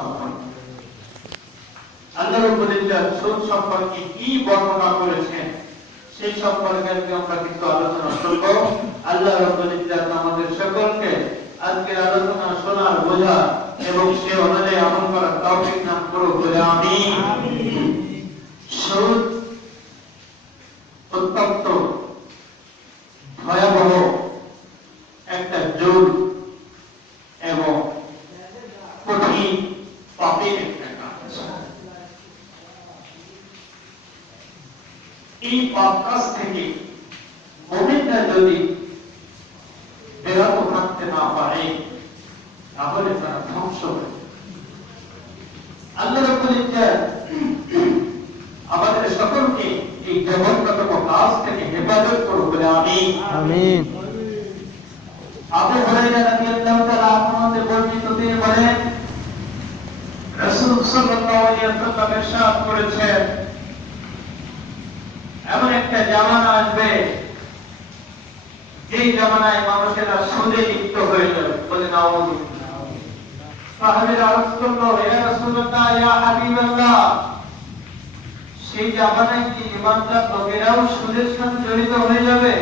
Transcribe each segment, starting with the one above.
সম্পর্কে। আল্লাহ রাব্বুল ইজ্জত সুদ সম্পর্কে কি বর্ণনা করেছেন সেই সম্পর্কে আজকে আমরা কিছু আলোচনা করব। আল্লাহ রাব্বুল ইজ্জত আমাদের সকলকে আজকে আলোচনা শোনার, বোঝার এবং সে অনুযায়ী আমল করার তৌফিক দান করুন বলে আমিন। সুদ অত্যন্ত ভয়াবহ একটা জুল এবং কঠিন পাপের একটা কাজ। এই পাপ কাজ থেকে মুমিনরা যদি বিরত থাকতে না পারে তাহলে তারা ধ্বংস হবে। আল্লাহ রাব্বুল ইজ্জত আমাদের সকলকে এই জঘন্যতম কাজ থেকে হেফাজত করুন বলে আমিন। আমিন। আবু হুরায়রা রাদিয়াল্লাহু তাআলা আনহু বর্ণিত তিনি বলেন, রাসূল সাল্লাল্লাহু আলাইহি ওয়াসাল্লাম ইরশাদ করেছেন, এমন একটা জামানা আসবে যেই জামানায় মানুষেরা সুদে লিপ্ত হয়ে যাবে। বলে নাউযুবিল্লাহ। সাহাবীরা আরজ করল, ইয়া রাসূলুল্লাহ, ইয়া হাবিবাল্লাহ, সেই জামানায় কি ঈমানদার লোকেরাও সুদের সাথে জড়িত হয়ে যাবে?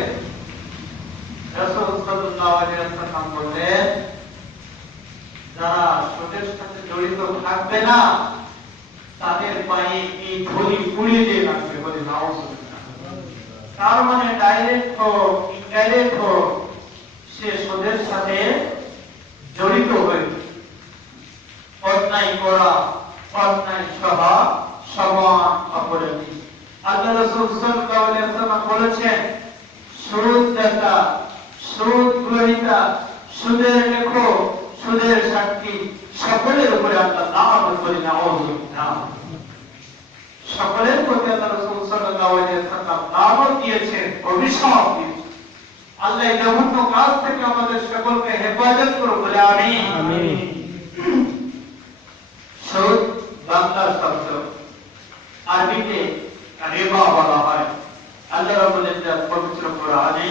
রাসূল সাল্লাল্লাহু আলাইহি ওয়াসাল্লাম বললেন, যারা সুদের সাথে জড়িত থাকবে না তাদের পায়ে এই ধুলি পুড়িয়ে দিয়ে রাখবে। বলে নাউযুবিল্লাহ। তার মানে ডাইরেক্ট হোক ইনডাইরেক্ট হোক সে সুদের সাথে জড়িত হয়েছে। অন্যায় করা, অন্যায় সহা সমান অপরাধী। আল্লাহ রাসূল সাল্লাল্লাহু আলাইহি ওয়াসাল্লাম বলেছেন, সুদ দাতা, সুদ গ্রহীতা, সুদের লেখক, সুদের সাক্ষী সকলের উপরে আল্লাহ লানত করেন। নাউযুবিল্লাহ। সকলের প্রতি আল্লাহ রাসূল সাল্লাল্লাহু আলাইহি ওয়াসাল্লাম লানত দিয়েছেন, অভিশাপ দিয়েছেন। আল্লাহ এই জঘন্য কাজ থেকে আমাদের সকলকে হেফাজত করুন বলে আমিন। আমিন। সুদ বাংলা শব্দ, আরবিতে রিবা বলা হয়। আল্লাহ রাব্বুল ইজ্জত পবিত্র কোরআনে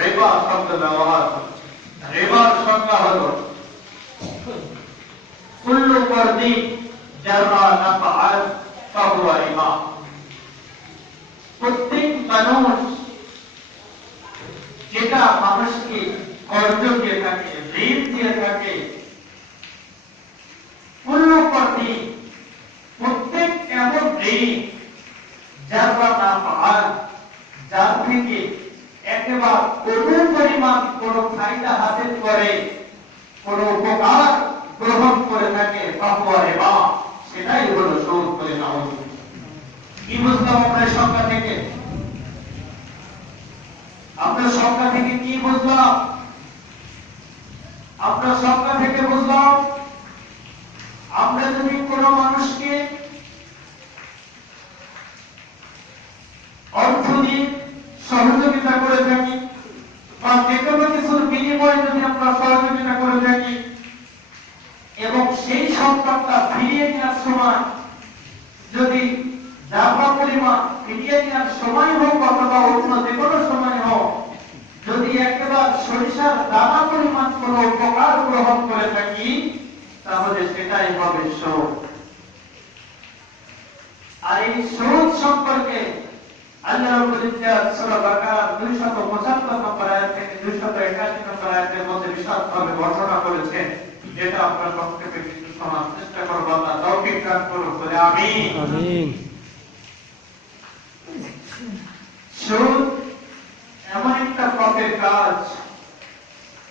রিবা শব্দ ব্যবহার করেছেন। রিবার সংজ্ঞা হলো কুল্লু ফারদি জাররা নাফআত ফাহুয়া রিবা। প্রত্যেক মানুষ যেটা মানুষকে কর্জ দিয়ে থাকে, ঋণ দিয়ে থাকে, কুল্লু ফারদি প্রত্যেক এমন ঋণ জাররা নাফআত যার থেকে একেবারে কোনো পরিমাণ কোনো ফায়দা হাসিল করে, কোনো উপকার গ্রহণ করে থাকে, ফাহুয়া রিবা, সেটাই হলো সুদ। বলে নাউযুবিল্লাহ। কি বুঝলাম আমরা সংখ্যা থেকে? আমরা সংখ্যা থেকে কি বুঝলাম? আমরা সংখ্যা থেকে বুঝলাম, আমরা যদি কোনো মানুষকে অর্থ দিয়ে সহযোগিতা করে থাকি বা যে কোনো কিছুর বিনিময়ে যদি আমরা সহযোগিতা করে থাকি এবং সেই সম্পদটা ফিরিয়ে নেওয়ার সময় যদি যা পরিমাণ ফিরিয়ে নেওয়ার সময় হোক অথবা অন্য যে কোনো সময় হোক, যদি একেবারে সরিষার দানা পরিমাণ কোনো উপকার গ্রহণ করে থাকি তাহলে সেটাই হবে সুদ। আর এই সুদ সম্পর্কে আল্লাহ রাব্বুল ইজ্জত সূরা বাকারা 275 নম্বর আয়াত থেকে 281 নম্বর আয়াতের মধ্যে বিশদভাবে বর্ণনা করেছেন, যেটা আপনারা সংক্ষেপে একটু শোনার চেষ্টা করব। আল্লাহ তৌফিক দান করুন বলে আমিন। আমিন। সুদ এমন একটা পাপের কাজ,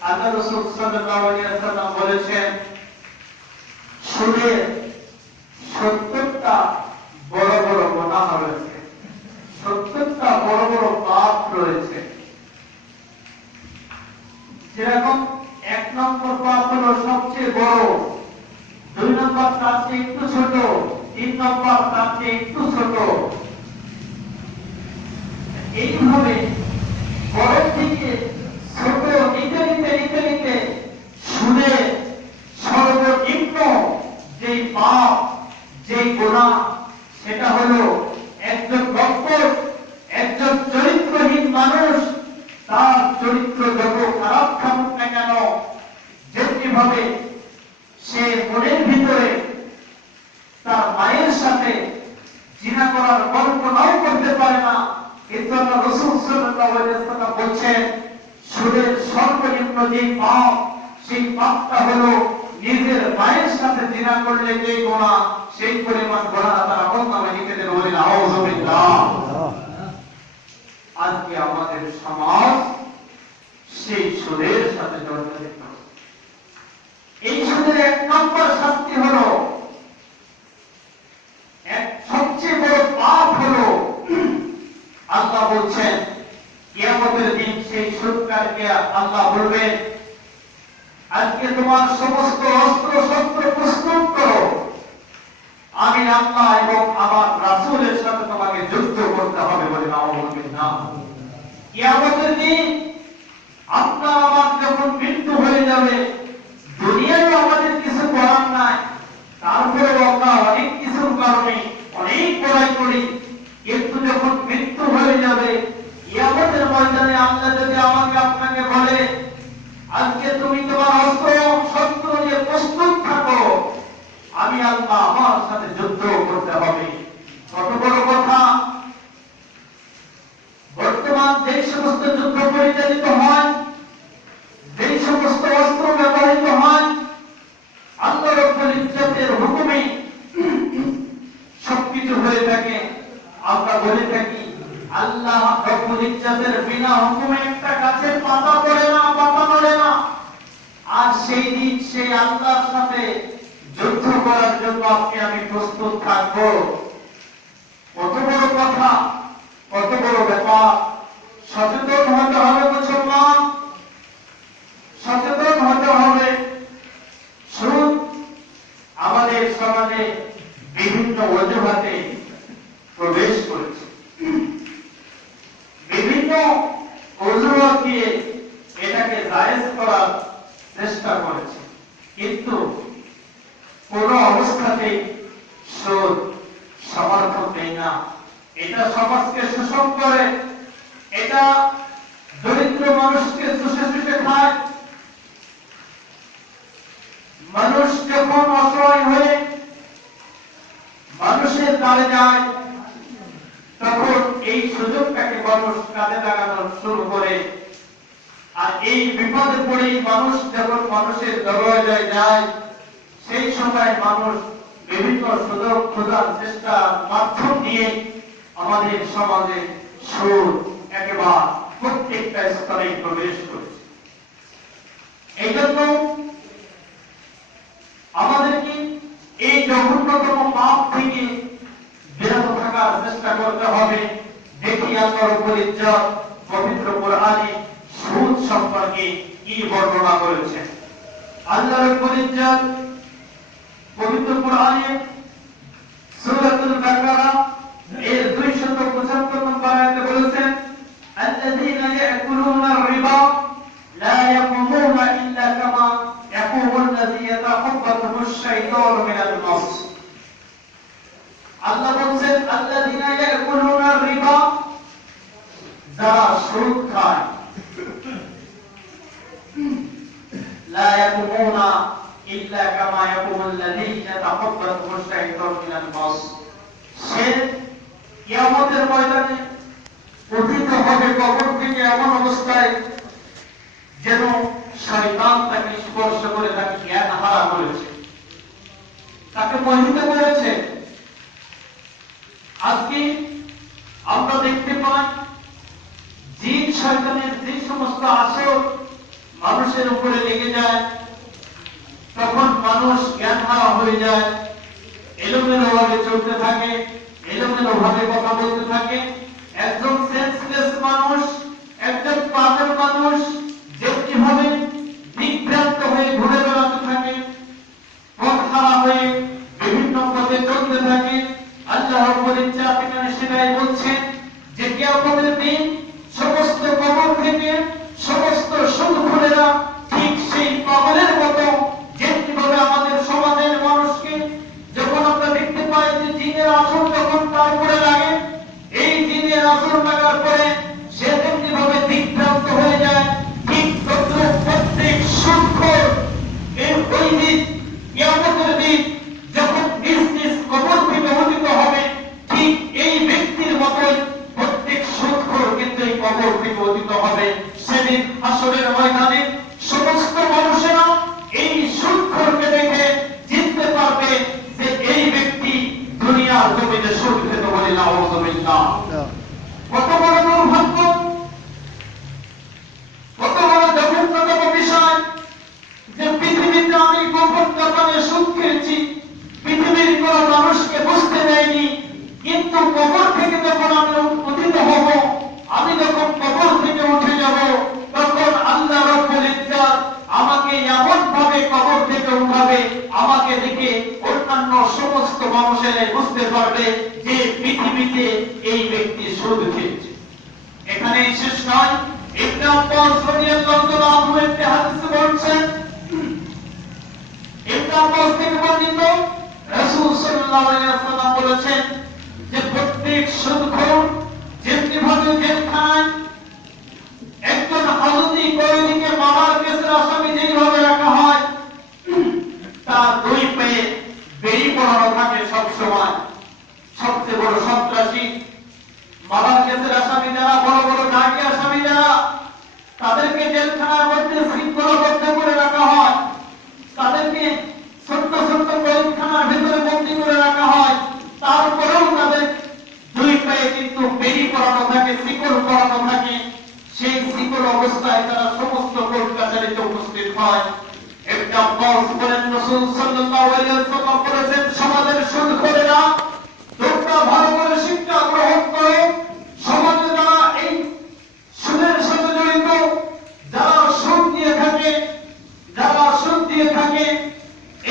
আল্লাহ রাসূল সাল্লাল্লাহু আলাইহি ওয়াসাল্লাম বলেছেন, সুদের 70টা বড় বড় গুনাহ রয়েছে, 70টা বড় বড় পাপ রয়েছে। যেরকম 1 নম্বর পাপ হলো সবচেয়ে বড়, 2 নম্বর তার চেয়ে একটু ছোট, 3 নম্বর তার চেয়ে একটু ছোট। এইভাবে বড় থেকে ছোট নিতে নিতে নিতে নিতে সুদে সর্বনিম্ন যে পাপ, যে গুনাহ, সেটা হলো একজন লম্পট, একজন চরিত্রহীন মানুষ তার চরিত্র যত খারাপ থাকুক না কেন, যেমনি ভাবে সে মনের ভিতরে করার কল্পনাও করতে পারে না। কিন্তু আল্লাহ রাসূল সাল্লাল্লাহু আলাইহি ওয়াসাল্লাম বলছেন, সুদের সর্বনিম্ন যে পাপ, সেই পাপটা হলো নিজের মায়ের সাথে জিনা করলে যে গুনাহ, সেই পরিমাণ গুনাহ তার আমলনামায় লিখে দেন। বলেন আউযুবিল্লাহ। আজকে আমাদের সমাজ সেই সুদের সাথে জড়িত। এই সুদের এক নম্বর শাস্তি হলো, এক সবচেয়ে বড় পাপ হলো, আল্লাহ বলছেন কিয়ামতের দিন সেই সুদকারকে আল্লাহ বলবেন, আজকে তোমার সমস্ত অস্ত্র শস্ত্র প্রস্তুত করো, আমি আল্লাহ এবং আমার রাসূলের সাথে তোমাকে যুদ্ধ করতে হবে। বলে আল্লাহ। কিয়ামতের দিন আপনার আমার যখন মৃত্যু হয়ে যাবে, দুনিয়ায় আমাদের কিছু করার নাই, তারপরেও আমরা অনেক কিছুর কারণে অনেক বড়াই করি, কিন্তু যখন মৃত্যু হয়ে যাবে, কিয়ামতের ময়দানে আল্লাহ যদি আমাকে আপনাকে বলে, আজকে তুমি তোমার অস্ত্র শস্ত্র নিয়ে প্রস্তুত থাকো, আমি আল্লাহ আমার সাথে যুদ্ধ করতে হবে। কত বড় কথা! বর্তমান যে সমস্ত যুদ্ধ পরিচালিত হয়, যে সমস্ত অস্ত্র ব্যবহৃত হয়, আল্লাহ রাব্বুল ইজ্জতের হুকুমে সবকিছু হয়ে থাকে। আমরা বলে থাকি, আল্লাহ রাব্বুল ইজ্জতের বিনা হুকুমে একটা গাছের পাতা পড়ে না, পাতা নড়ে না। আর সেই দিন সেই আল্লাহর সাথে যুদ্ধ করার জন্য আপনি আমি প্রস্তুত থাকবো। কত বড় কথা, কত বড় ব্যাপার! সচেতন হতে হবে মুসলমান, সচেতন হতে হবে। সুদ আমাদের সমাজে বিভিন্ন অজুহাতে প্রবেশ করেছে, বিভিন্ন অজুহাত দিয়ে এটাকে জায়েজ করার চেষ্টা করেছে, কিন্তু কোন অবস্থাতেই সুদ সমর্থন দেয় না। এটা সমাজকে শোষণ করে, এটা দরিদ্র মানুষকে চুষে চুষে খায়। মানুষ যখন অসহায় হয়ে মানুষের দ্বারে যায়, তখন এই সুযোগটাকে মানুষ কাজে লাগানো শুরু করে। আর এই বিপদে পড়েই মানুষ যখন মানুষের দরজায় যায়, সেই সময় মানুষ বিভিন্ন সুযোগ খোঁজার চেষ্টা মাধ্যম দিয়ে আমাদের সমাজে সুদ একেবারে প্রত্যেকটা স্তরে প্রবেশ করেছে। এই জন্য আমাদেরকে এই জঘন্যতম পাপ থেকে বিরত থাকার চেষ্টা করতে হবে। দেখি আল্লাহ রাব্বুল ইজ্জত পবিত্র কোরআনে সুদ সম্পর্কে কি বর্ণনা করেছেন। আল্লাহ রাব্বুল ইজ্জত পবিত্র কোরআনে সূরাতুল বাকারা এর 275 নম্বর আয়াতে বলেছেন, আল্লাযীনা ইয়াকুলুনা আর-রিবা লা ইয়াকুমুনা ইল্লা কামা ইয়াকুমুল্লাযী ইয়াতাখাব্বাতুহুশ শাইতানু মিনাল মাস। আল্লাহ বলেন, আল্লাযীনা ইয়াকুলুনা আর-রিবা, যারা সুদ খায়, লা ইয়াকুমুনা ইল্লা কামা ইয়াকুমুল্লাযী ইয়াতাখাব্বাতুহুশ শাইতানু মিনাল মাস। সে কিয়ামতের ময়দানে পতিত হবে কবর থেকে এমন অবস্থায় যেন শয়তান তাকে স্পর্শ করে তাকে জ্ঞান হারা করেছে, তাকে মোহিত করেছে। আজকে আমরা দেখতে পাই, জিন শয়তানের যে সমস্ত আসর মানুষের উপরে লেগে যায়, তখন মানুষ জ্ঞান হারা হয়ে যায়, এলোমেলো ভাবে চলতে থাকে, এলোমেলো ভাবে কথা বলতে থাকে। একজন সেন্সলেস মানুষ, একজন পাগল মানুষ যেভাবে বিভ্রান্ত হয়ে ঘুরে বেড়াতে থাকে, পথ হারা হয়ে বিভিন্ন পথে চলতে থাকে। আল্লাহ রাব্বুল ইজ্জত এখানে সেটাই বলছেন যে কিয়ামতের দিন সমস্ত কবর থেকে সমস্ত সুদখোরেরা ঠিক সেই পাগলের মতো যেভাবে আমাদের সমাজের মানুষকে যখন আমরা দেখতে পাই যে জিনের আসর যখন তার উপরে লাগে, এই জিনের আসর লাগার পরে সে তেমনি ভাবে বিভ্রান্ত হয়ে যায়, কবর থেকে যখন আমি উত্থিত হব, আমি যখন কবর থেকে উঠে যাব, তখন আল্লাহ রাব্বুল ইজ্জত আমাকে এমন ভাবে কবর থেকে উঠাবে, আমাকে দেখে অন্যান্য সমস্ত মানুষেরা বুঝতে পারবে যে পৃথিবীতে এই ব্যক্তি সুদ খেয়েছে। এখানে শেষ নয়, ইবনে আব্বাস রাদিয়াল্লাহু তাআলা আনহু একটি হাদিস বলছেন, ইবনে আব্বাস থেকে বর্ণিত, রাসূল সাল্লাল্লাহু আলাইহি ওয়াসাল্লাম বলেছেন যে প্রত্যেক সুদখোর যেমনি ভাবে জেলখানায় একজন হাজতি কয়েদিকে মারার কেসের আসামি যেভাবে রাখা হয়, তার দুই পায়ে বেড়ি পড়ানো থাকে সবসময়। সবচেয়ে বড় সন্ত্রাসী মারার কেসের আসামি যারা, বড় বড় ডাকি আসামি যারা, তাদেরকে জেলখানার মধ্যে শৃঙ্খলাবদ্ধ করে রাখা হয়, তাদেরকে ছোট্ট ছোট্ট কয়েদখানার ভেতরে বন্দী করে রাখা হয়। তারপরেও তাদের দুই পায়ে কিন্তু বেড়ি পড়ানো থাকে, শিকল পড়ানো থাকে। সেই শিকল অবস্থায় তারা সমস্ত কোর্ট কাছারিতে উপস্থিত হয়। ইবনে আব্বাস বলেন, রাসূল সাল্লাল্লাহু আলাইহি ওয়াসাল্লাম বলেছেন, সমাজের সুদখোরেরা তোমরা ভালো করে শিক্ষা গ্রহণ করে সমাজে যারা এই সুদের সাথে জড়িত, যারা সুদ দিয়ে থাকে,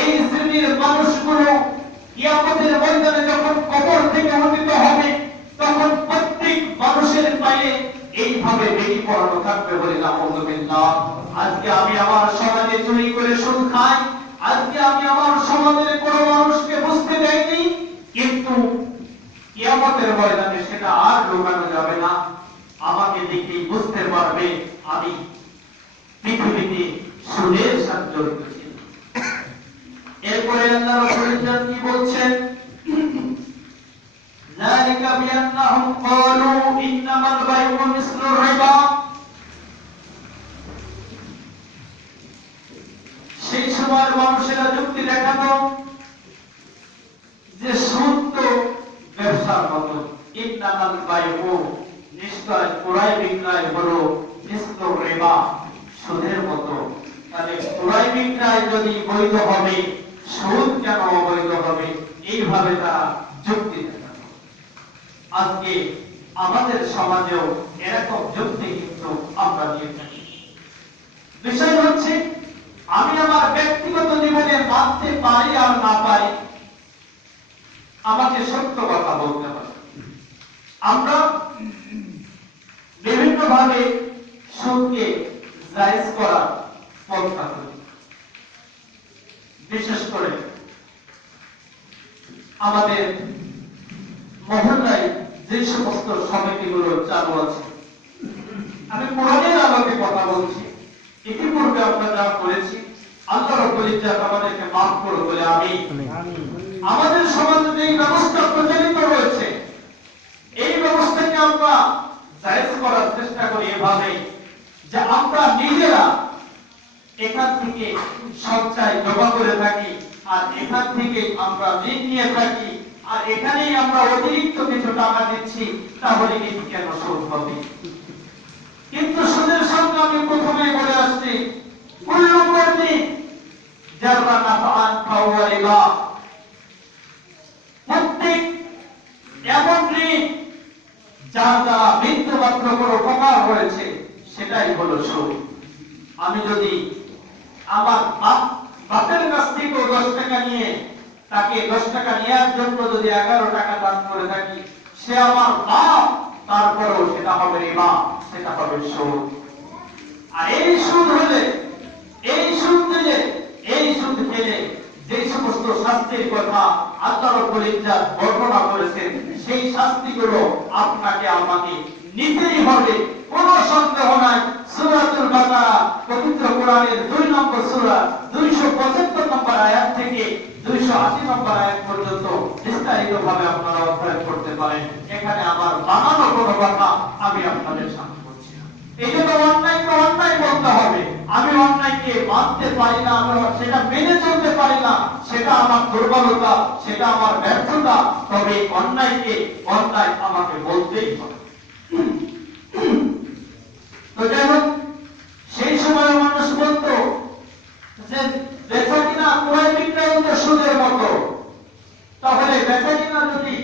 এই শ্রেণীর মানুষগুলো কিয়ামতের ময়দানে যখন কবর থেকে উত্থিত হবে, তখন প্রত্যেক মানুষের পায়ে এইভাবে বেড়ি পড়ানো থাকবে বলে নাউযুবিল্লাহ। আজকে আমি আমার সমাজে চুরি করে সুদ খাই, আজকে আমি আমার সমাজের কোনো মানুষকে বুঝতে দেইনি, কিন্তু কিয়ামতের ময়দানে সেটা আর লুকানো যাবে না। আমাকে দেখেই বুঝতে পারবে আমি পৃথিবীতে সুদের সাথে জড়িত ছিলাম। এরপরে আল্লাহ রাব্বুল ইজ্জত কি বলছেন, যালিকা বিআন্নাহুম ক্বালু ইন্নামাল বাইউ মিসলুর রিবা। সেই সময় মানুষেরা যুক্তি দেখাতো যে সুদ তো ব্যবসার মতো, ইন্নামাল বাইউ নিশ্চয় ক্রয় বিক্রয় হলো মিসলুর রিবা, সুদের মতো। তাহলে ক্রয় বিক্রয় যদি বৈধ হবে, সুদ কেন অবৈধ হবে? এইভাবে তারা যুক্তি দেখাতো। আজকে আমাদের সমাজেও এরকম যুক্তি কিন্তু আমরা দিয়ে থাকি। বিষয় হচ্ছে, আমি আমার ব্যক্তিগত জীবনে মানতে পারি আর না পারি, আমাকে সত্য কথা বলতে হবে। আমরা বিভিন্ন ভাবে সুদকে জায়েজ করার পন্থা করি। বিশেষ করে আমাদের মহল্লায় যে সমস্ত সমিতিগুলো চালু আছে, আমি কোরআনের আলোকে কথা বলছি। ইতিপূর্বে আমরা যা করেছি, আল্লাহ রাব্বুল ইজ্জত আমাদেরকে মাফ করুন বলে আমি আমাদের সমাজে যে ব্যবস্থা প্রচলিত রয়েছে, এই ব্যবস্থাকে আমরা জায়েজ করার চেষ্টা করি এভাবে যে আমরা নিজেরা এখান থেকে সঞ্চয় জমা করে থাকি, আর এখান থেকে আমরা ঋণ নিয়ে থাকি, আর এখানেই আমরা অতিরিক্ত কিছু টাকা দিচ্ছি, তাহলে কিন্তু কেন সুদ হবে? কিন্তু সুদের সঙ্গে আমি প্রথমে বলে আসছি, কুল্লু কর্মী যারা নাফআন ফাহুয়া রিবা, প্রত্যেক এমন ঋণ যার দ্বারা বিন্দুমাত্র কোনো উপকার হয়েছে, সেটাই হলো সুদ। আমি যদি আমার বাপের কাছ থেকে 10 টাকা নিয়ে, তাকে 10 টাকা নেওয়ার জন্য যদি 11 টাকা দান করে থাকি, সে আমার বাপ, তারপরেও সেটা হবে রিবা, সেটা হবে সুদ। আর এই সুদ হলে, এই সুদ দিলে, এই সুদ খেলে যে সমস্ত শাস্তির কথা আল্লাহ রাব্বুল ইজ্জত বর্ণনা করেছেন, সেই শাস্তিগুলো আপনাকে আমাকে নিতেই হবে, কোনো সন্দেহ নাই। সূরাতুল বাকারা, পবিত্র কোরআনের 2 নম্বর সূরা 275 নম্বর আয়াত থেকে 280 নম্বর আয়াত পর্যন্ত বিস্তারিতভাবে আপনারা অধ্যয়ন করতে পারেন। এখানে আমার বানানো কোনো কথা আমি আপনাদের সামনে বলছি না। এই জন্য অন্যায়কে অন্যায় বলতে হবে। আমি অন্যায়কে মানতে পারি না, আমি সেটা মেনে চলতে পারি না, সেটা আমার দুর্বলতা, সেটা আমার ব্যর্থতা। তবে অন্যায়কে অন্যায় আমাকে বলতেই হবে। তো যাই হোক, সেই সময় মানুষ বলতো যে বেচা কিনা ক্রয় বিক্রয় তো সুদের মতো, তাহলে বেচা কিনা যদি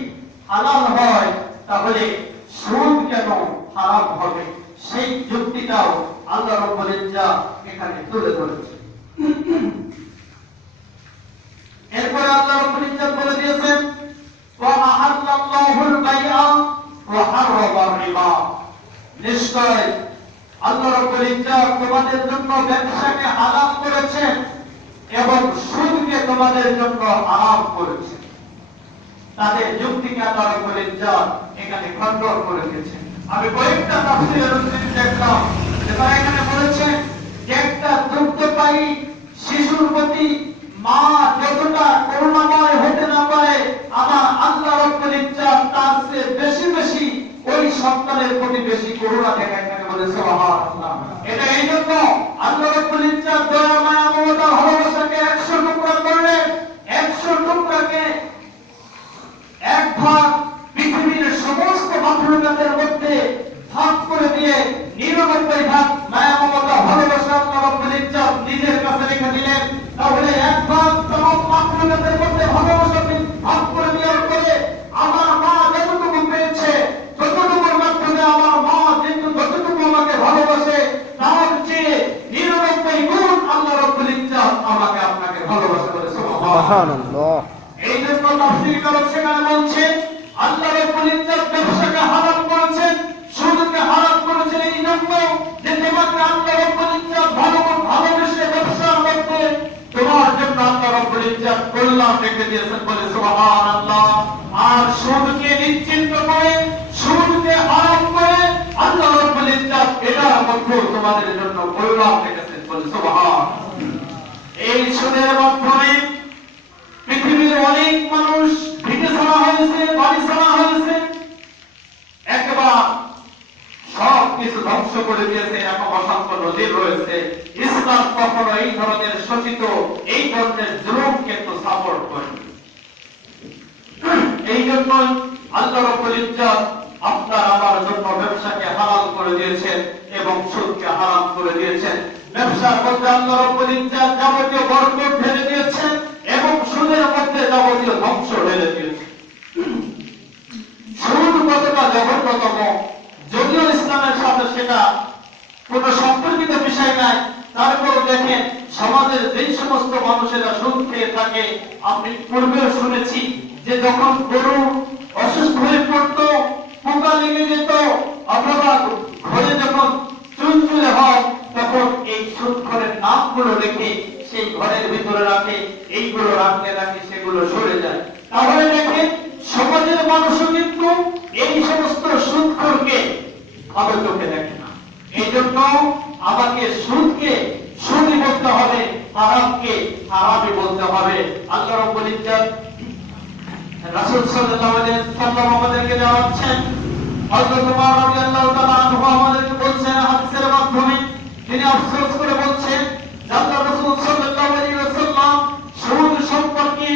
হালাল হয়, তাহলে সুদ কেন হারাম হবে সেই যুক্তিটাও আল্লাহ রাব্বুল ইজ্জাত এখানে তুলে ধরেছে। এরপরে আল্লাহ রাব্বুল ইজ্জাত বলে দিয়েছেন ওয়া আহাল্লাল্লাহুল বাইআ ওয়া হারামার রিবা, নিশ্চয় আল্লাহ রাব্বুল ইজ্জাত তোমাদের জন্য ব্যবসাকে হালাল করেছেন এবং সুদকে তোমাদের জন্য হারাম করেছেন। তাদের যুক্তিকে আল্লাহ রাব্বুল ইজ্জাত এখানে খণ্ডন করে দিয়েছেন। আমি কয়েকটা তাফসীরের উদ্ধৃতি দেখলাম যেটা এখানে বলেছেন যে একটা দুগ্ধপায়ী শিশুর প্রতি মা যতটা করুণাময় হতে না পারে, আমার আল্লাহ রাব্বুল ইজ্জাত তার চেয়ে বেশি বেশি ওই সন্তানের প্রতি বেশি করুণা দেখায়। এখানে বলে সুবহানাল্লাহ। এটা এই জন্য আল্লাহ রাব্বুল ইজ্জাত দয়া মায়া মমতা ভালোবাসাকে 100 টুকরা করলেন। 100 টুকরাকে এক ভাগ পৃথিবীর সমস্ত মাখলুকাতের মধ্যে ভাগ করে দিয়ে 99 ভাগ মায়া মমতা ভালোবাসা আল্লাহ রাব্বুল ইজ্জাত নিজের কাছে রেখে দিলেন। তাহলে এক ভাগ তমাম মাখলুকাতের মধ্যে ভালোবাসাকে ভাগ করে দেওয়ার পরে আমার মা যতটুকু পেয়েছে, যতটুকুর মাধ্যমে আমার মা যতটুকু আমাকে ভালোবাসে, তার চেয়ে 99 গুণ আল্লাহ রাব্বুল ইজ্জাত আমাকে আপনাকে ভালোবাসে বলে সুবহানাল্লাহ। এই জন্য তাফসীরকারক সেখানে বলছেন আল্লাহ রাব্বুল ইজ্জাত ব্যবসাকে হারাম করেছেন, সুদকে হারাম করেছেন এই জন্য যে তোমাকে আল্লাহ রাব্বুল ইজ্জাত ভালোবেসে ব্যবসার মধ্যে তোমার জন্য আল্লাহ রাব্বুল ইজ্জাত কল্যাণ রেখে দিয়েছেন বলে সুবহানাল্লাহ। আর সুদকে নিশ্চিন্ত করে, সুদকে হারাম করে আল্লাহ রাব্বুল ইজ্জাত এটার মধ্যে তোমাদের জন্য কল্যাণ রেখেছেন বলে সুবহানাল্লাহ। এই সুদের মাধ্যমে পৃথিবীর অনেক মানুষ ভিটে ছাড়া হয়েছে, বাড়ি ছাড়া হয়েছে, একবার সব কিছু ধ্বংস করে দিয়েছে। এখন অসংখ্য নদী রয়েছে। ইসলাম কখনো এই ধরনের শোষিত, এই ধরনের জুলুমকে তো সাপোর্ট করে। এই জন্য আল্লাহ রাব্বুল ইজ্জাত আপনার আমার জন্য ব্যবসাকে হালাল করে দিয়েছেন এবং সুদকে হারাম করে দিয়েছেন। ব্যবসার মধ্যে আল্লাহ রাব্বুল ইজ্জাত যাবতীয় বরকত ঢেলে দিয়েছেন এবং সুদের মধ্যে যাবতীয় ধ্বংস ঢেলে দিয়েছেন। সুদ কতটা জঘন্যতম, যদিও ইসলামের সাথে সেটা কোনো সম্পর্কিত বিষয় নাই, তারপরও দেখেন সমাজের যেই সমস্ত মানুষেরা সুদ খেয়ে থাকে, আপনি পূর্বেও শুনেছি যে যখন গরু অসুস্থ হয়ে পড়ত, পোকা লেগে যেত অথবা ঘরে যখন চুলচুলে হয়, তখন এই সুদখোরের নামগুলো রেখে সেই ঘরের ভিতরে রাখে, এইগুলো রাখতে রাখে সেগুলো সরে যায়। তাহলে দেখেন সমাজের মানুষও কিন্তু এই সমস্ত সুদখোরকে ভালো চোখে দেখে না। এই জন্য আমাকে সুদকে সুদই বলতে হবে, হারামকে হারামই বলতে হবে। আল্লাহ রাব্বুল ইজ্জাত রাসূল সাল্লাল্লাহু আলাইহি ওয়াসাল্লাম আমাদেরকে জানাচ্ছেন, হযরত ওমর রাদিয়াল্লাহু তাআলা আনহু আমাদেরকে বলছেন হাদিসের মাধ্যমে, তিনি আফসোস করে বলছেন আল্লাহ রাসূল সাল্লাল্লাহু আলাইহি ওয়াসাল্লাম সুদ সম্পর্কে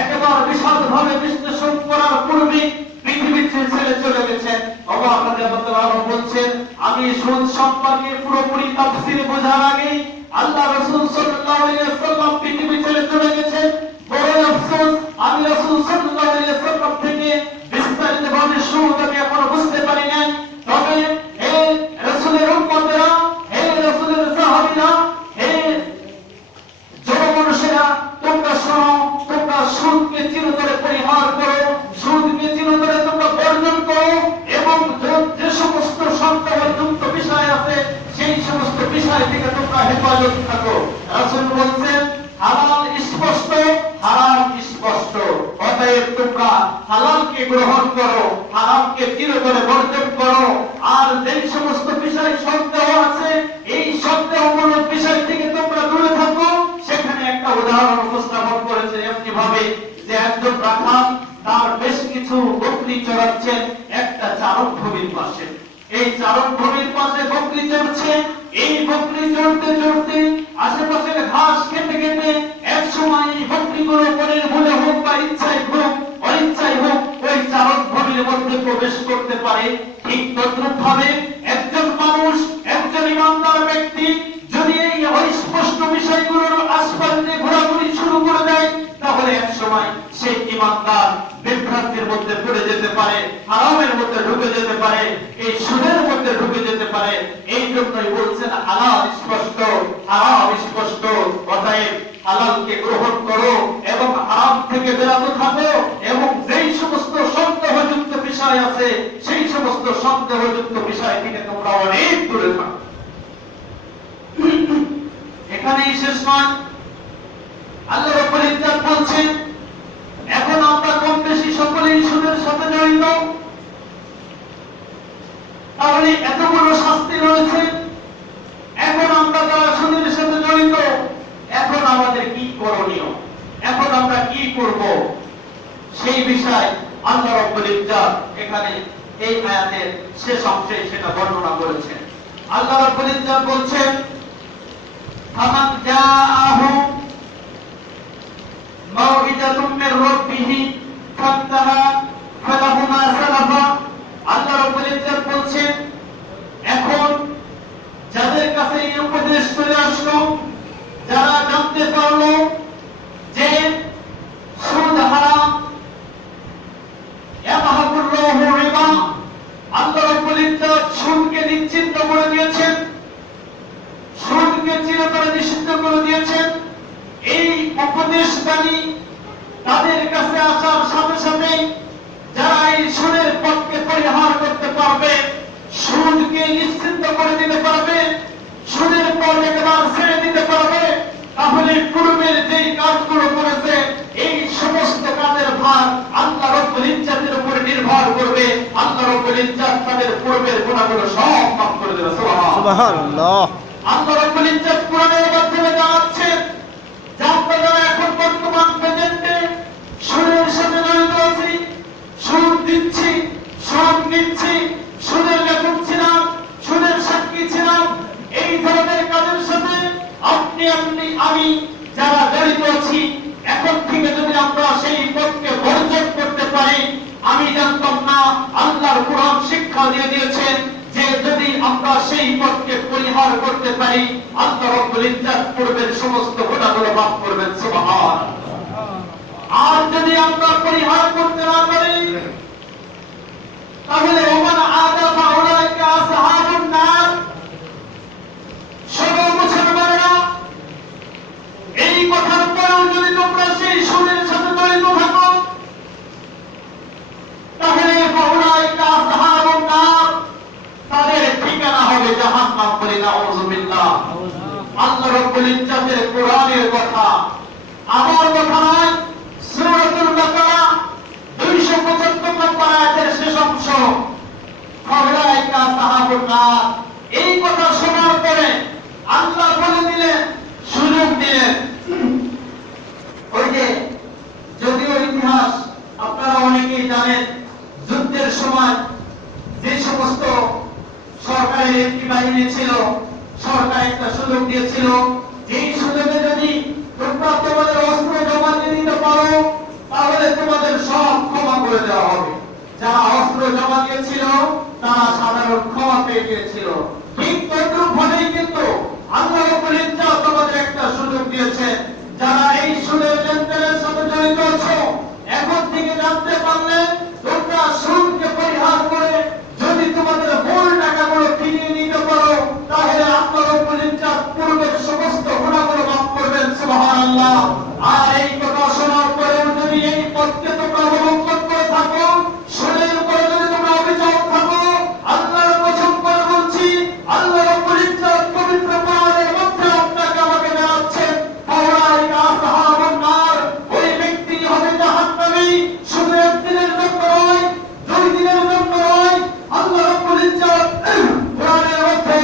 একেবারে বিশদভাবে বিশ্লেষণ করার পূর্বে পৃথিবী ছেড়ে চলে গেছেন। ওমর রাদিয়াল্লাহু আনহু বলছেন, আমি সুদ সম্পর্কে পুরোপুরি তাফসীর বোঝার আগে আল্লাহ রাসূল সাল্লাল্লাহু আলাইহি ওয়াসাল্লাম পৃথিবী ছেড়ে চলে গেছেন। বড় আফসোস, আমি রাসূল সাল্লাল্লাহু আলাইহি ওয়াসাল্লাম থেকে বিস্তারিতভাবে সুদ আমি এখনো বুঝতে পারি নাই। তবে হে রাসূলের উম্মতেরা, হে রাসূলের সাহাবীরা, হে জনমানুষেরা, তোমরা শোনো, তোমরা সুদকে চিরতরে পরিহার করো, সুদকে চিরতরে তোমরা বর্জন করো এবং যে সমস্ত সন্দেহযুক্ত বিষয় আছে সেই সমস্ত বিষয় থেকে তোমরা হেফাজত থাকো। রাসূল বলছেন হালাল স্পষ্ট, হারাম স্পষ্ট, অতএব তোমরা হালালকে গ্রহণ করো, হারামকে চিরতরে বর্জন করো। আর যেই সমস্ত বিষয় সন্দেহ আছে, এই সন্দেহমূলক বিষয় থেকে তোমরা দূরে থাকো। সেখানে একটা উদাহরণ উপস্থাপন করেছে এমনি ভাবে যে একজন রাখাল তার বেশ কিছু বকরি চড়াচ্ছেন একটা চারণ ভূমির পাশে। এই চারণ ভূমির পাশে বকরি চড়ছে। এই বকরি চড়তে চড়তে আশেপাশের ঘাস খেতে খেতে এক সময় এই বকরিগুলো মনের ভুলে হোক বা ইচ্ছায় হোক অনিচ্ছায় হোক ওই চারণ ভূমির মধ্যে প্রবেশ করতে পারে। ঠিক তদ্রুপ ভাবে একজন মানুষ, একজন ইমানদার ব্যক্তি যদি এই অস্পষ্ট বিষয়গুলোর আশপাশে ঘোরাঘুরি শুরু করে দেয়, তাহলে এক সময় সেই প্রত্যেক ঈমানদার বিভ্রান্তির মধ্যে পড়ে যেতে পারে, হারামের মধ্যে ঢুকে যেতে পারে, এই সুদের মধ্যে ঢুকে যেতে পারে। এই জন্যই বলছেন হালাল স্পষ্ট, হারাম স্পষ্ট। অতএব হালালকে গ্রহণ করো এবং হারাম থেকে বিরত থাকো, এবং যেই সমস্ত সন্দেহযুক্ত বিষয় আছে সেই সমস্ত সন্দেহযুক্ত বিষয় থেকে তোমরা অনেক দূরে থাকো। এখানেই শেষ নয়, আল্লাহ রাব্বুল ইজ্জত বলছেন এখন আমরা কম বেশি সকলেই সুদের সাথে জড়িত, তাহলে এতগুলো শাস্তি রয়েছে। এখন আমরা যারা সুদের সাথে জড়িত, এখন আমাদের কি করণীয়, এখন আমরা কি করব, সেই বিষয় আল্লাহ রাব্বুল ইজ্জত এখানে এই আয়াতের শেষ অংশে সেটা বর্ণনা করেছেন। আল্লাহ রাব্বুল ইজ্জত বলছেন ফামান জাআহু মাউইযাতুম মির রাব্বিহি ফান্তাহা ফালাহু মা সালাফা। আল্লাহ রাব্বুল ইজ্জত বলছেন এখন যাদের কাছে এই উপদেশ চলে আসলো, যারা জানতে পারলো যে সুদ হারাম, ইয়ামহাকুল্লাহু রিবা, আল্লাহ রাব্বুল ইজ্জত সুদকে নিশ্চিন্ত করে দিয়েছেন, সুদকে চিরতরে নিষিদ্ধ করে দিয়েছেন। এই উপদেশবাণী তাদের কাছে আসার সাথে সাথে যারা এই সুদের পথকে পরিহার করতে পারবে, সুদকে নিশ্চিন্ত করে দিতে পারবে, সুদের পথ একবার ছেড়ে দিতে পারবে, তাহলে পূর্বের যেই কাজগুলো করেছে এই সমস্ত কাজের ভার আল্লাহ রাব্বুল ইজ্জতের উপরে নির্ভর করবে। আল্লাহ রাব্বুল ইজ্জত তাদের পূর্বের গুনাহগুলো সব মাফ করে দেবে। সুবহানাল্লাহ। আল্লাহ রাব্বুল ইজ্জত কোরআনের মাধ্যমে জানাচ্ছেন যে আপনারা এখন বর্তমান প্রেজেন্টে সুদের সাথে জড়িত আছি, সুদ দিচ্ছি, সুদ নিচ্ছি, সুদের লেখক ছিলাম, সুদের সাক্ষী ছিলাম, এই ধরনের কাজের সাথে আপনি আমি যারা জড়িত আছি, এখন থেকে যদি আমরা সেই পথকে বর্জন করতে পারি, আমি জানতাম না আল্লাহর কোরআন শিক্ষা দিয়ে দিয়েছেন যে যদি আমরা সেই পথকে পরিহার করতে পারি আল্লাহ রাব্বুল ইজ্জত পূর্বের সমস্ত গুনাহগুলো মাফ করবেন। সুবহানাল্লাহ। আর যদি আমরা পরিহার করতে না পারি তাহলে ওমান আদা ফাউলাইকা আসহাবুন নার। সব মুসলমানেরা এই কথার পরেও যদি তোমরা সেই সুদের সাথে জড়িত থাকো তাহলে ফাউলাইকা আসহাবুন নার, তাদের ঠিকানা হবে জাহান্নাম। বলি নাউযুবিল্লাহ। আল্লাহ রাব্বুল ইজ্জতের কোরআনের কথা, আমার কথা নয়। সূরাতুল বাকারা 275 নম্বর আয়াতের শেষ অংশ, ফাউলাইকা আসহাবুন নার। এই কথা শোনার পরে আল্লাহ বলে দিলেন, সুযোগ দিলেন। ওই যে যদিও ইতিহাস আপনারা অনেকেই জানেন, যুদ্ধের সময় যে সমস্ত সরকারের একটি বাহিনী ছিল, সরকার একটা সুযোগ দিয়েছিল, যেই সুযোগে যদি তোমরা তোমাদের অস্ত্র জমা দিয়ে দিতে পারো তাহলে তোমাদের সব ক্ষমা করে দেওয়া হবে। যারা অস্ত্র জমা দিয়েছিল তারা সাধারণ ক্ষমা পেয়ে গিয়েছিল। ঠিক তদ্রুপ ভাবেই কিন্তু আল্লাহ রাব্বুল ইজ্জত তোমাদের একটা সুযোগ দিয়েছে। যারা এই সুদের লেনদেনের সাথে জড়িত আছো, এখন থেকে জানতে পারলে তোমরা সুদকে পরিহার করে যদি তোমাদের মূল টাকাগুলো ফিরিয়ে নিতে পারো তাহলে আল্লাহ রাব্বুল ইজ্জত পূর্বের সমস্ত গুনাহগুলো মাফ করবেন। সুবহানাল্লাহ। আর এই কথা শোনার পরেও যদি এই পথকে তোমরা অবলম্বন করে থাকো, সুদের উপরে যদি তোমরা অবিচল থাকো, আল্লাহর কসম করে বলছি আল্লাহ রাব্বুল ইজ্জত পবিত্র কোরআনের মধ্যে আপনাকে আমাকে জানাচ্ছেন ফাউলাইকা আসহাবুন নার। ওই ব্যক্তি হবে জাহান্নামী। শুধু একদিনের জন্য নয়, 2 দিনের জন্য নয়, আল্লাহ রাব্বুল ইজ্জত কোরআনের মধ্যে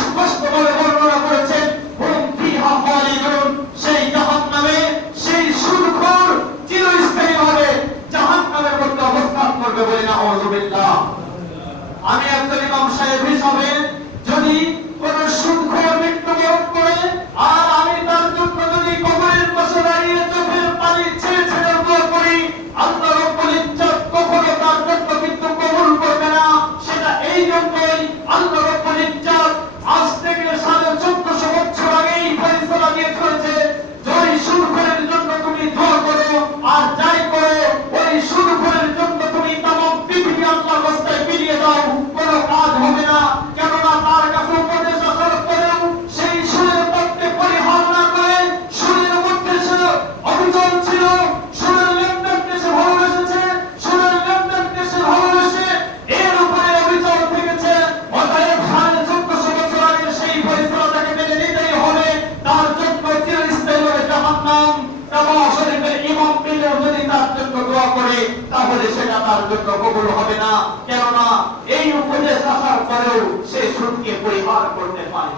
স্পষ্টভাবে বর্ণনা করেছেন হুম ফিহা খালিদুন। সেই জাহান্নামে সেই সুদখোর চিরস্থায়ীভাবে জাহান্নামের মধ্যে অবস্থান করবে। বলি নাউযুবিল্লাহ। আমি একজন ইমাম সাহেব হিসাবে যদি কোন সুদখোর মৃত্যুবরণ করে আর আমি তার জন্য যদি কবরের পাশে দাঁড়িয়ে চোখের পানি ছেড়ে ছেড়ে দোয়া করি, আল্লাহ রাব্বুল ইজ্জত কখনো তার জন্য কিন্তু কবুল করবে না। সেটা এই জন্যই আল্লাহ রাব্বুল ইজ্জত আজ থেকে 1450 বছর আগেই ফয়সালা দিয়ে চলেছে, যে সুদখোরের জন্য তুমি দোয়া করো আর যাই করো করে, তাহলে সেটা তার জন্য কবুল হবে না। কেননা এই উপদেশ আসার পরেও সে সুদকে পরিহার করতে পারে।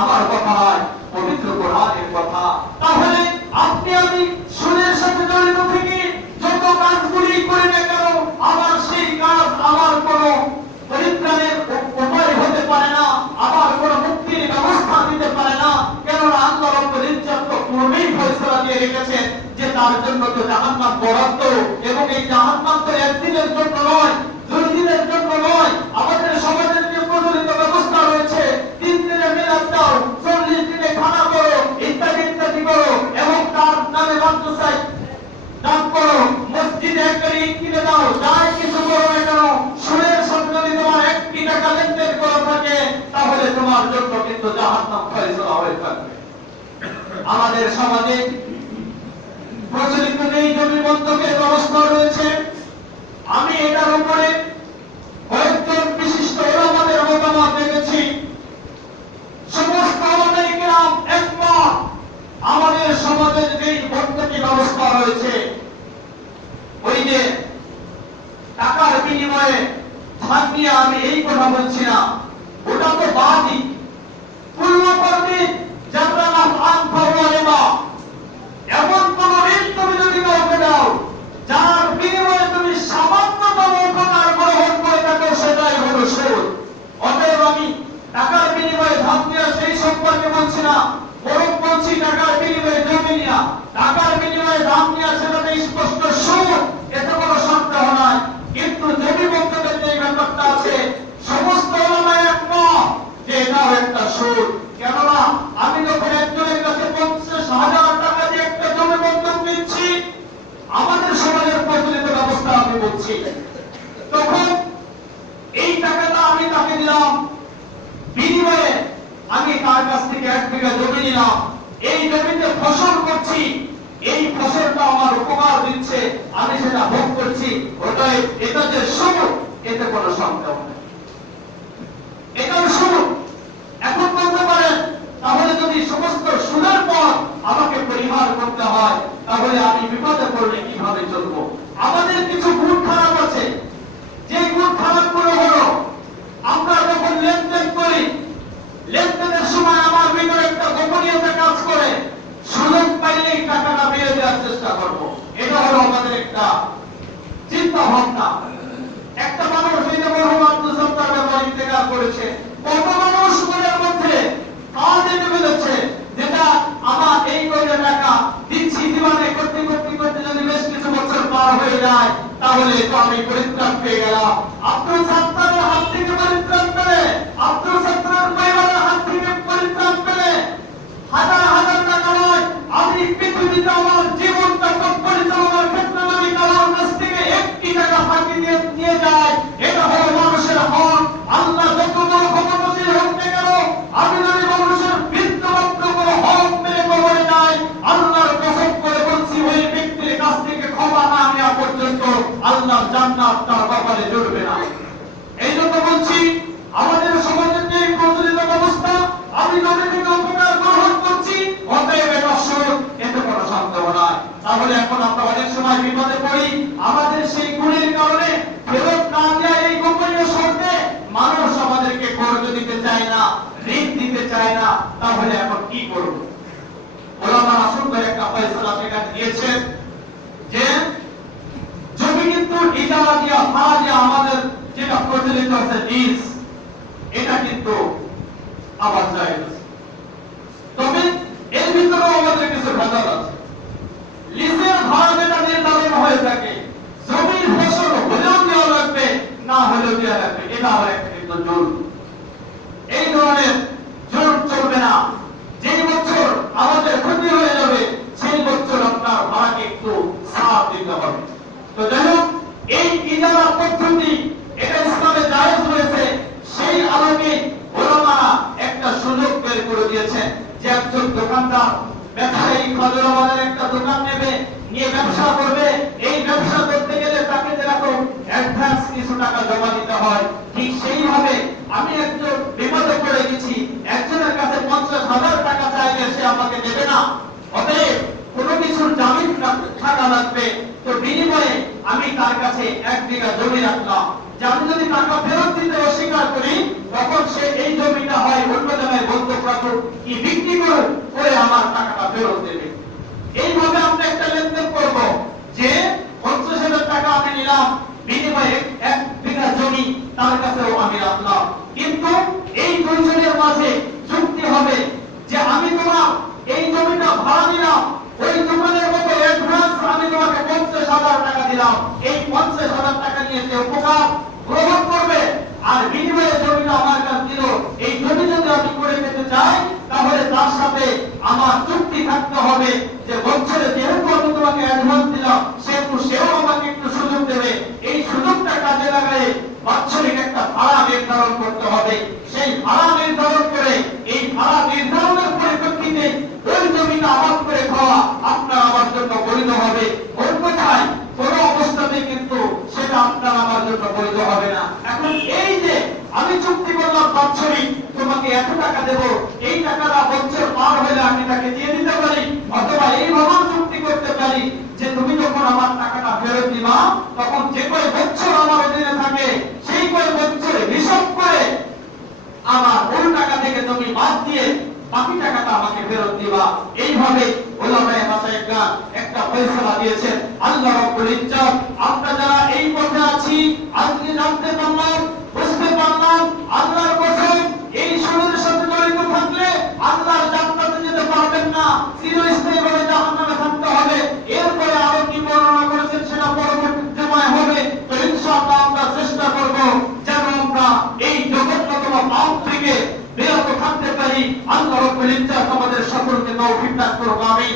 আমার কথা নয়, পবিত্র কোরআনের কথা। তাহলে আপনি আমি সুদের সাথে জড়িত থেকে যত কাজগুলি করে না কেন, আমার সেই কাজ আমার কোনো পরিত্রাণের উপায় হতে পারে না, আমার কোনো মুক্তির ব্যবস্থা দিতে পারে না। কেননা আল্লাহ রাব্বুল ইজ্জত তো পূর্বেই ফয়সালা দিয়ে রেখেছেন যে তার জন্য তো জাহান্নাম বরাদ্দ, এবং এই জাহান্নাম তো একদিনের জন্য নয়, 2 দিনের জন্য নয়। আমাদের সমাজের যে প্রচলিত ব্যবস্থা রয়েছে, 3 দিনে মিলাদ দাও, 40 দিনে খানা করো, ইত্যাদি ইত্যাদি করো, এবং তার নামে মাদ্রাসায় দান করো, মসজিদে একটা ইট কিনে দাও, যাই কিছু করো না কেন, সুদের সাথে যদি তোমার 1 টাকা লেনদেন করা থাকে, তাহলে তোমার জন্য কিন্তু জাহান্নাম ফয়সালা হয়ে থাকবে। আমাদের সমাজে প্রচলিত এই জমি বন্ধকের ব্যবস্থা রয়েছে। আমি এটার উপরে কয়েকজন বিশিষ্ট ওলামাদের মতামত দেখেছি। সমস্ত ওলামায়ে কেরাম একমত, আমাদের সমাজের যে বন্ধকি ব্যবস্থা রয়েছে, ওই যে টাকার বিনিময়ে ধান নিয়ে, আমি এই কথা বলছি না, ওটা তো বাদই। কুল্লু কর্মী জাবরানা আনফাওয়ালিমা, এমন কোন ঋণ তুমি যদি কাউকে দাও যার বিনিময়ে তুমি সামান্যতম উপকার গ্রহণ করে থাকো, সেটাই হলো সুদ। অতএব আমি টাকার বিনিময়ে ধান নেওয়া সেই সম্পর্কে বলছি না, বরং বলছি টাকার বিনিময়ে জমি নেওয়া, টাকার বিনিময়ে ধান নেওয়া, সেটাতে স্পষ্ট সুদ, এতে কোনো সন্দেহ নাই। কিন্তু জমি বন্ধকের যে ব্যাপারটা আছে, সমস্ত ওলামায়ে একমত যে এটাও একটা সুদ। কেননা আমি যখন একজনের কাছে 50,000 টাকা দিয়ে একটা জমি বন্ধক নিচ্ছি, আমাদের সমাজের প্রচলিত ব্যবস্থা আমি বলছি, তখন এই টাকাটা আমি তাকে দিলাম, বিনিময়ে আমি তার কাছ থেকে 1 বিঘা জমি নিলাম, এই জমিতে ফসল করছি, এই ফসলটা আমার উপকার দিচ্ছে, আমি সেটা ভোগ করছি, ওটাই এটা যে সুদ, এতে কোনো সন্দেহ নেই, এটাও সুদ। এখন বলতে পারেন, তাহলে যদি সমস্ত সুদের পর আমাকে পরিহার করতে হয়, তাহলে আমি বিপদে পড়লে কিভাবে চলবো? আমাদের কিছু গুণ খারাপ আছে। যে গুণ খারাপ গুলো হলো, আমরা যখন লেনদেন করি, লেনদেনের সময় আমার ভিতরে একটা গোপনীয়তা কাজ করে, সুযোগ পাইলেই টাকাটা মেরে দেওয়ার চেষ্টা করবো। এটা হলো আমাদের একটা চিন্তা ভাবনা। একটা মানুষ, এই যে মরহুম আব্দুল সত্তার ব্যাপারে ইন্তেকাল করেছে, কত মানুষ মনের মধ্যে কাজ এনে ফেলেছে, যেটা আমার এই করে টাকা দিচ্ছি, দিবানে করতে করতে করতে যদি বেশ কিছু বছর পার হয়ে যায়, তাহলে তো আমি পরিত্রাণ পেয়ে গেলাম। আব্দুল সত্তারের হাত থেকে পরিত্রাণ পেলে, আব্দুল সত্তারের পরিবারের হাত থেকে পরিত্রাণ পেলে, হাজার হাজার টাকা নয়, আমি পৃথিবীতে আমার জীবনটা পরিচালনার ক্ষেত্রে যদি কারোর কাছ থেকে 1 টাকা ফাঁকি নিয়ে যায়, এটা হলো মানুষের হক। আল্লাহ যত বড় ক্ষমতাশীল হোক না কেন, আমি যদি মানুষের বৃত্তমাত্র কোনো হক মেরে কবরে যাই, আল্লাহর কসম করে বলছি, ওই ব্যক্তির কাছ থেকে ক্ষমা না নেওয়া পর্যন্ত আল্লাহর জান্নাত তার কপালে জুড়বে না। এই জন্য বলছি, আমাদের সমাজের যে প্রচলিত ব্যবস্থা, আমি জমি থেকে উপকার গ্রহণ করছি, অতএব এটা সুদ, এতে কোনো সন্দেহ নাই। তাহলে এখন আমরা অনেক সময় বিপদে পড়ি, আমাদের সেই গুণের কারণে ফেরত না দেওয়া এই গোপনীয় শর্তে মানুষ আমাদেরকে কর্জ দিতে চায় না, ঋণ দিতে চায় না। তাহলে এখন কি করব? ওলামারা সুন্দর একটা ফয়সালা সেখানে দিয়েছেন যে জমি কিন্তু ইজারা দিয়া, ভাড়া দিয়া, আমাদের যেটা প্রচলিত আছে লিজ, এটা কিন্তু আবার যায়। তবে এর ভিতরেও আমাদের কিছু ভেজাল আছে। লিজের ভাড়া যেটা নির্ধারণ হয়ে থাকে, জমির ফসল হলেও দেওয়া লাগবে, না হলেও দেওয়া লাগবে, এটা আবার একটা কিন্তু জোর। এই ধরনের জোর চলবে না। যে বছর আমাদের ক্ষতি হয়ে যাবে, সেই বছর আপনার ভাড়াকে একটু ছাড় দিতে হবে। তো যাই হোক, এই ইজারা পদ্ধতি এটা ইসলামে জায়েজ রয়েছে। সেই আলোকে ওলামারা একটা সুযোগ বের করে দিয়েছেন যে একজন দোকানদার, ব্যবসায়ী খজরা বাজারে একটা দোকান নেবে, নিয়ে ব্যবসা করবে। এই ব্যবসা করতে গেলে তাকে যেরকম অ্যাডভান্স কিছু টাকা জমা দিতে হয়, ঠিক সেইভাবে আমি একজন বিপদে পড়ে গেছি, একজনের কাছে 50,000 টাকা চাইলে সে আমাকে দেবে না। অতএব কোনো কিছুর জামিন থাকা লাগবে, তো বিনিময়ে আমি তার কাছে 1 বিঘা জমি রাখলাম, যে আমি যদি টাকা ফেরত দিতে অস্বীকার করি তখন সে এই জমিটা হয় অন্য জায়গায় বন্ধক রাখুক কি বিক্রি করুক করে আমার টাকাটা ফেরত দেবে। এইভাবে আমরা একটা লেনদেন করব যে 50,000 টাকা আমি নিলাম, বিনিময়ে 1 বিঘা জমি তার কাছেও আমি রাখলাম, কিন্তু এই দুইজনের মাঝে চুক্তি হবে যে আমি তোমার এই জমিটা ভাড়া দিলাম, ওই দোকানের মতো অ্যাডভান্স আমি তোমাকে 50,000 টাকা দিলাম, এই 50,000 টাকা নিয়ে যে উপকার গ্রহণ করবে আর বিনিময়ে জমিটা আমার কাছে দিল, এই জমি যদি আমি করে পেতে চাই তাহলে তার সাথে আমার চুক্তি থাকতে হবে যে বছরে যেহেতু আমি তোমাকে অ্যাডভান্স দিলাম সেহেতু সেও আমাকে একটু সুযোগ দেবে, এই সুযোগটা কাজে লাগায় বাৎসরিক একটা ভাড়া নির্ধারণ করতে হবে। সেই ভাড়া নির্ধারণ করে এই ভাড়া নির্ধারণের পরিপ্রেক্ষিতে ওই জমিটা আবাদ করে খাওয়া আপনার আমার জন্য বৈধ হবে। অন্যথায় কোনো অবস্থাতেই কিন্তু সেটা আপনার আমার জন্য বৈধ হবে না। এখন এই যে আমি চুক্তি করলাম বাৎসরিক তোমাকে এত টাকা দেব, এই টাকাটা বছর পার হলে আমি তাকে দিয়ে দিতে পারি, অথবা এইভাবে চুক্তি করতে পারি যে তুমি যখন আমার টাকাটা ফেরত দিবা তখন যে কয় বছর আমার অধীনে থাকে সেই কয় বছরে হিসাব করে আমার ওই টাকা থেকে তুমি বাদ দিয়ে বাকি টাকাটা আমাকে ফেরত দিবা। এইভাবে ওলামায়ে মাসায়েখরা একটা ফয়সালা দিয়েছেন। আল্লাহ রাব্বুল ইজ্জত আমরা যারা এই পথে আছি আজকে জানতে পারলাম, বুঝতে পারলাম, আল্লাহর কসম এই সুরের সাথে জড়িত থাকলে আল্লাহর জান্নাতে যেতে পারবেন না, চিরস্থায়ীভাবে জাহান্নামে থাকতে হবে। এরপরে আরো কি বর্ণনা করেছেন সেটা পরবর্তী জমায় হবে। তো ইনশাআল্লাহ আমরা চেষ্টা করব যেন আমরা এই জঘন্যতম পাপ থেকে বিরত থাকতে পারি। আল্লাহ রাব্বুল ইজ্জত আমাদের সকলকে তৌফিক দান করুন। আমিন।